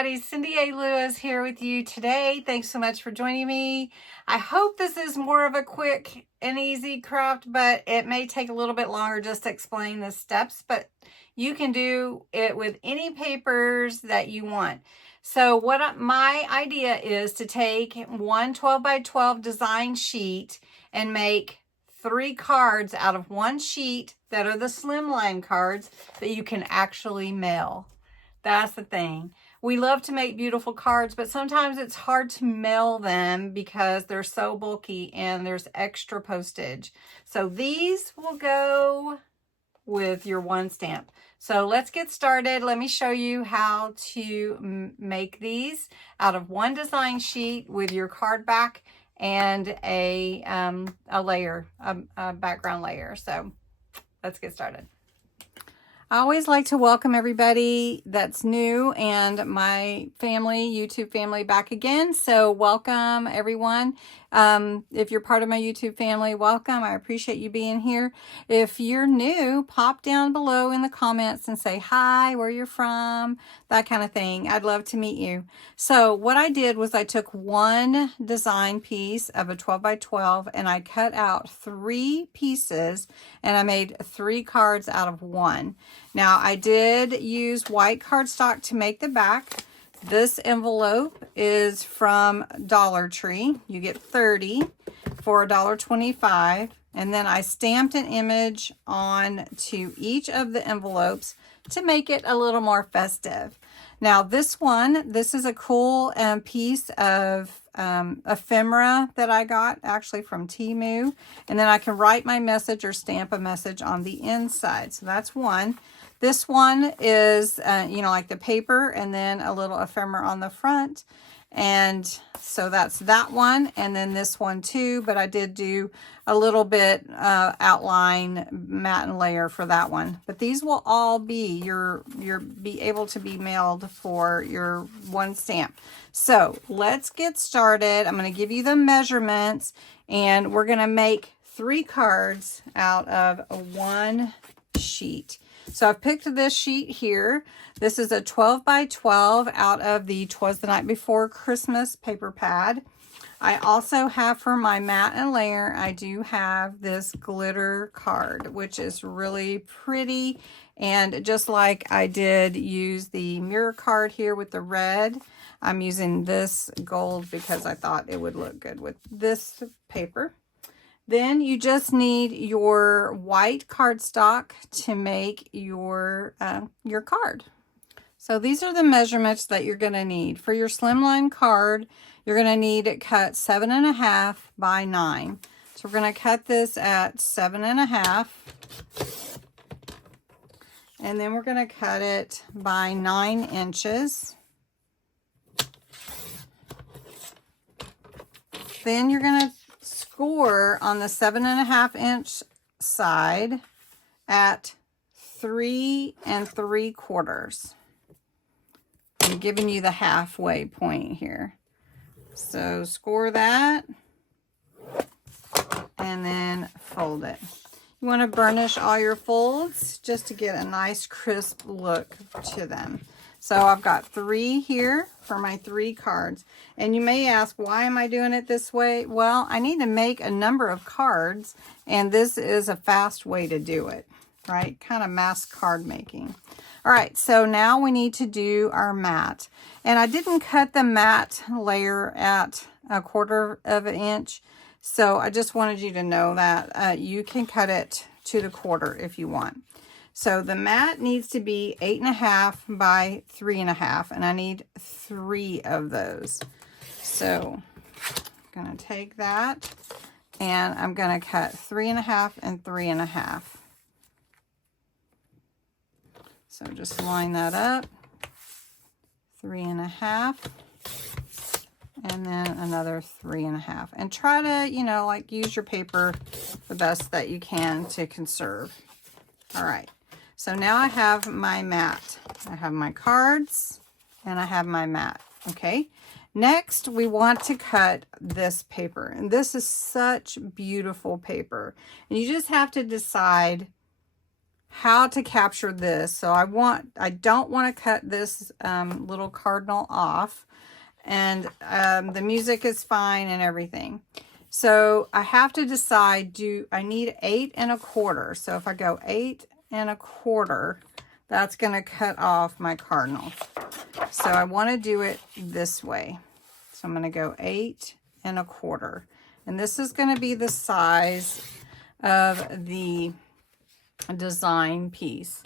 everybody. Cindy A. Lewis here with you today. Thanks so much for joining me. I hope this is more of a quick and easy craft, but it may take a little bit longer just to explain the steps, but you can do it with any papers that you want. So my idea is to take one 12 by 12 design sheet and make 3 cards out of one sheet that are the Slimline cards that you can actually mail. That's the thing. We love to make beautiful cards, but sometimes it's hard to mail them because they're so bulky and there's extra postage. So these will go with your one stamp. So let's get started. Let me show you how to make these out of one design sheet with your card back and a background layer. So let's get started. I always like to welcome everybody that's new and my family, YouTube family, back again. So welcome everyone. If you're part of my YouTube family, welcome. I appreciate you being here. If you're new, pop down below in the comments and say hi, where you're from, that kind of thing. I'd love to meet you. So what I did was I took one design piece of a 12 by 12 and I cut out 3 pieces and I made 3 cards out of one. Now I did use white cardstock to make the back. This envelope is from Dollar Tree. You get 30 for $1.25. And then I stamped an image on to each of the envelopes to make it a little more festive. Now this is a cool piece of ephemera that I got actually from Temu. And then I can write my message or stamp a message on the inside. So that's one. This one is, like the paper and then a little ephemera on the front. And so that's that one. And then this one too, but I did do a little bit outline matte and layer for that one. But these will all be be able to be mailed for your one stamp. So let's get started. I'm going to give you the measurements and we're going to make 3 cards out of one sheet. So I've picked this sheet here. This is a 12 by 12 out of the 'Twas the Night Before Christmas paper pad. I also have for my matte and layer, I do have this glitter card, which is really pretty. And just like I did use the mirror card here with the red, I'm using this gold because I thought it would look good with this paper. Then you just need your white cardstock to make your card. So these are the measurements that you're going to need. For your Slimline card, you're going to need it cut 7.5 by 9. So we're going to cut this at 7.5. And then we're going to cut it by 9 inches. Then you're going to score on the 7.5 inch side at 3 3/4. I'm giving you the halfway point here. So score that and then fold it. You want to burnish all your folds just to get a nice crisp look to them. So I've got 3 here for my 3 cards. And you may ask, why am I doing it this way? Well, I need to make a number of cards, and this is a fast way to do it, right? Kind of mass card making. All right, so now we need to do our matte. And I didn't cut the matte layer at 1/4 of an inch. So I just wanted you to know that you can cut it to the 1/4 if you want. So the matte needs to be 8.5 by 3.5, and I need 3 of those. So I'm going to take that and I'm going to cut 3.5 and 3.5. So just line that up, 3.5, and then another 3.5. And try to, use your paper the best that you can to conserve. All right. So now I have my matte. I have my cards and I have my matte. Okay. Next, we want to cut this paper. And this is such beautiful paper. And you just have to decide how to capture this. So I don't want to cut this little cardinal off, and the music is fine and everything. So I have to decide, I need 8 1/4. So if I go 8 1/4, that's going to cut off my cardinal. So I want to do it this way. So I'm going to go 8 1/4. And this is going to be the size of the design piece.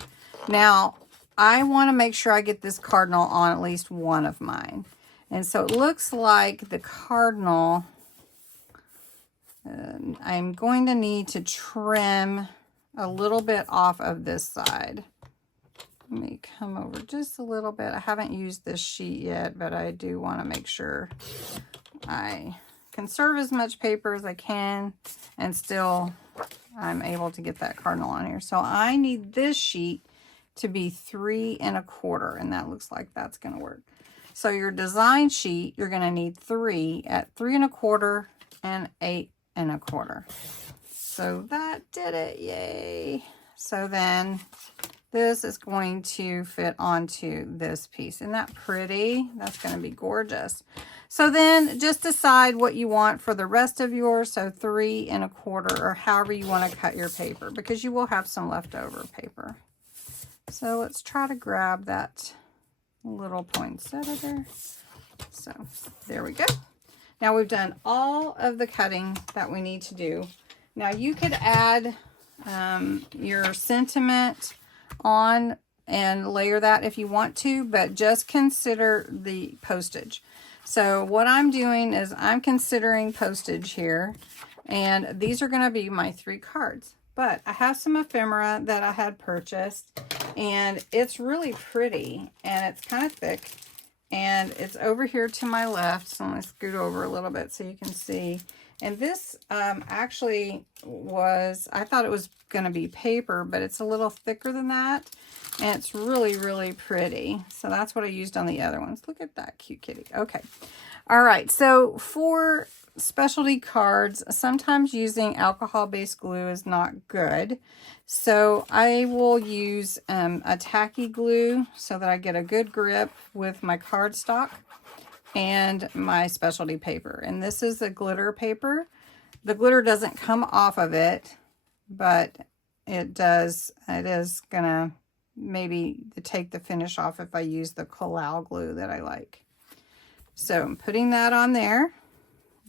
Now, I want to make sure I get this cardinal on at least one of mine. And so it looks like the cardinal, I'm going to need to trim a little bit off of this side. Let me come over just a little bit. I haven't used this sheet yet, but I do want to make sure I conserve as much paper as I can, and still I'm able to get that cardinal on here. So I need this sheet to be 3 1/4, and that looks like that's going to work. So your design sheet, you're going to need 3 at 3 1/4 and 8 1/4. So that did it, yay. So then this is going to fit onto this piece. Isn't that pretty? That's going to be gorgeous. So then just decide what you want for the rest of yours. So 3 1/4, or however you want to cut your paper, because you will have some leftover paper. So let's try to grab that little poinsettia there. So there we go. Now we've done all of the cutting that we need to do. Now you could add your sentiment on and layer that if you want to, but just consider the postage. So what I'm doing is I'm considering postage here, and these are going to be my 3 cards. But I have some ephemera that I had purchased, and it's really pretty, and it's kind of thick, and it's over here to my left. So I'm going to scoot over a little bit so you can see. And this actually was, I thought it was going to be paper, but it's a little thicker than that. And it's really, really pretty. So that's what I used on the other ones. Look at that cute kitty. Okay. All right. So for specialty cards, sometimes using alcohol-based glue is not good. So I will use a tacky glue so that I get a good grip with my cardstock and my specialty paper. And this is the glitter paper. The glitter doesn't come off of it, but it does. It is gonna maybe take the finish off if I use the collal glue that I like. So I'm putting that on there.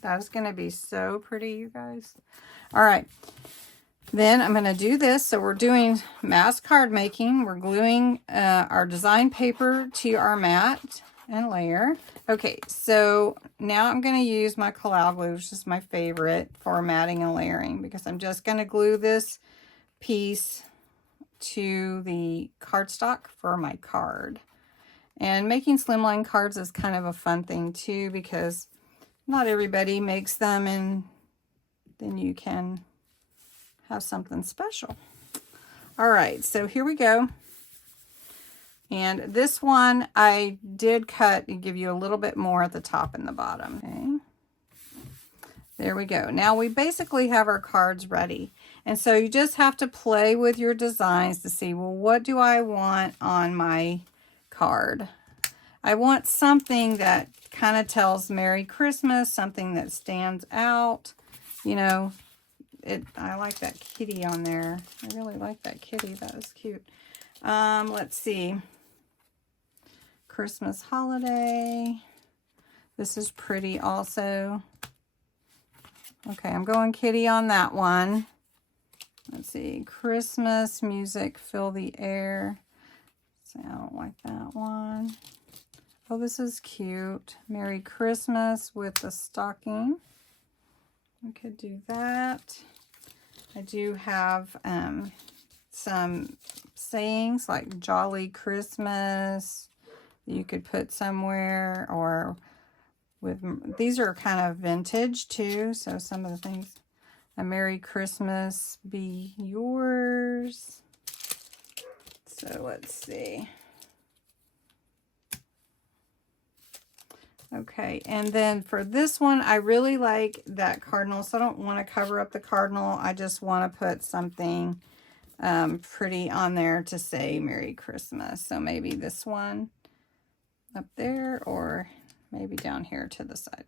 That is gonna be so pretty, you guys. All right. Then I'm going to do this. So we're doing mass card making. We're gluing our design paper to our mat and layer. Okay, so now I'm going to use my collal glue, which is my favorite for matting and layering, because I'm just going to glue this piece to the cardstock for my card. And making slimline cards is kind of a fun thing too, because not everybody makes them, and then you can have something special. All right, so here we go. And this one I did cut and give you a little bit more at the top and the bottom. Okay. There we go. Now we basically have our cards ready. And so you just have to play with your designs to see, well, what do I want on my card? I want something that kind of tells Merry Christmas, something that stands out, you know. I like that kitty on there. I really like that kitty. That was cute. Let's see. Christmas holiday. This is pretty also. Okay, I'm going kitty on that one. Let's see. Christmas music, fill the air. So I don't like that one. Oh, this is cute. Merry Christmas with the stocking. We could do that. I do have some sayings like Jolly Christmas you could put somewhere, or with, these are kind of vintage too, so some of the things. A Merry Christmas be yours. So let's see. Okay, and then for this one, I really like that cardinal, so I don't want to cover up the cardinal. I just want to put something pretty on there to say Merry Christmas. So maybe this one up there, or maybe down here to the side.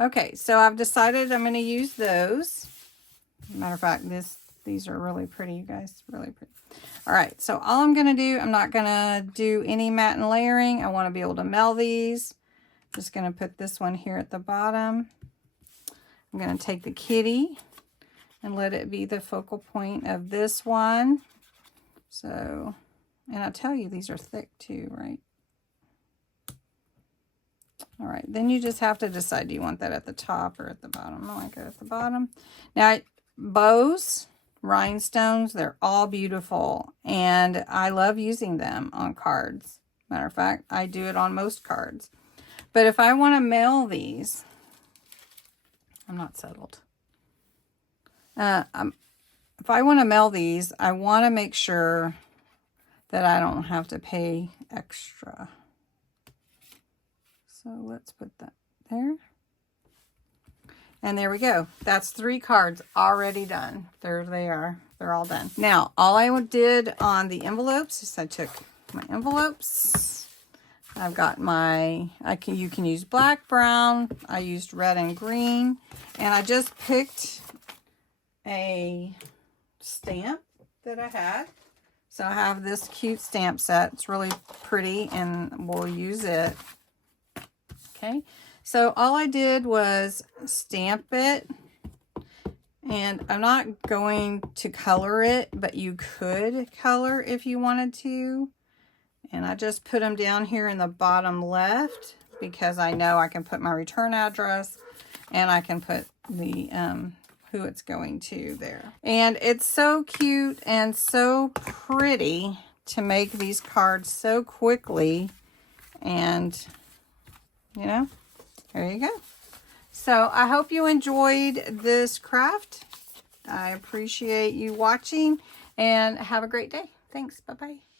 Okay, so I've decided I'm going to use those. Matter of fact, these are really pretty, you guys. Really pretty. All right, so all I'm going to do, I'm not going to do any matte and layering. I want to be able to mail these. Just going to put this one here at the bottom. I'm going to take the kitty and let it be the focal point of this one. So, and I'll tell you, these are thick too, right? All right, then you just have to decide, do you want that at the top or at the bottom? I like it at the bottom. Now, bows, rhinestones, they're all beautiful, and I love using them on cards. Matter of fact, I do it on most cards. But if I want to mail these, I'm not settled. If I want to mail these, I want to make sure that I don't have to pay extra. So let's put that there. And there we go. That's 3 cards already done. There they are. They're all done. Now, all I did on the envelopes is I took my envelopes. I've got my, you can use black, brown. I used red and green. And I just picked a stamp that I had. So I have this cute stamp set. It's really pretty, and we'll use it. Okay, so all I did was stamp it, and I'm not going to color it, but you could color if you wanted to. And I just put them down here in the bottom left because I know I can put my return address, and I can put the who it's going to there. And it's so cute and so pretty to make these cards so quickly, and you know, there you go. So I hope you enjoyed this craft. I appreciate you watching, and have a great day. Thanks. Bye-bye.